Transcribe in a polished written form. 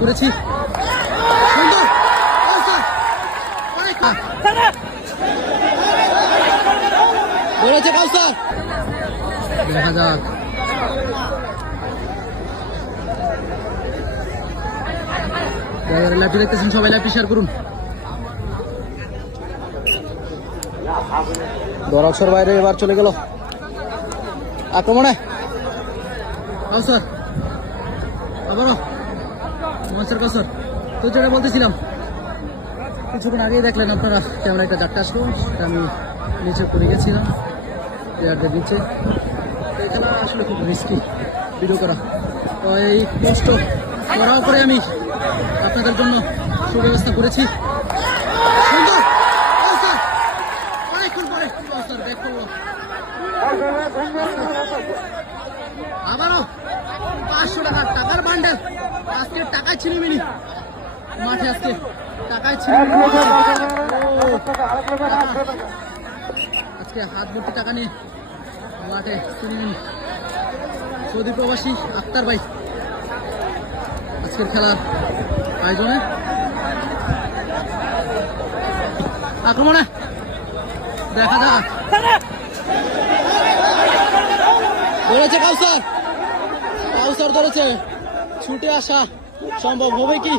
করেছি। সুন্দর ধরেছে কাউসার, দেখা যাক। লাইভটি দেখতেছেন সবাই, লাইভটি শেয়ার করুন। দরাক্ষর বাইরে এবার চলে গেল আক্রমণে কাউসার, আবারও মঞ্চের কাউসার। তো যেটা বলতেছিলাম, কিছুক্ষণ আগেই দেখলেন আপনারা ক্যামেরা একটা ঝাটকা আসলো, সেটা আমি নিচে পড়ে গেছিলাম প্লেয়ারদের নিচে। তো এখানে আসলে খুব রিস্কি ভিডিও করা, তো এই কষ্ট করার পরে আমি আপনাদের জন্য সুব্যবস্থা করেছি। সুন্দর কাউসার, অনেকক্ষণ পরে কাউসার ব্যাক করলো। আবারও 500 টাকা, টাকার বান্ডেল। আজকে টাকায় ছিনিমিনি মাঠে, আজকে টাকায় ছিনিমিনি আজকে হাত ভর্তি টাকা নিয়ে মাঠে ছিনিমিনি। সৌদি প্রবাসী আক্তার ভাই আজকের খেলার আয়োজনে। আক্রমণে দেখা যাক, ধরেছে কাউসার, কাউসার ধরেছে। ছুটে আসা সম্ভব হবে কি?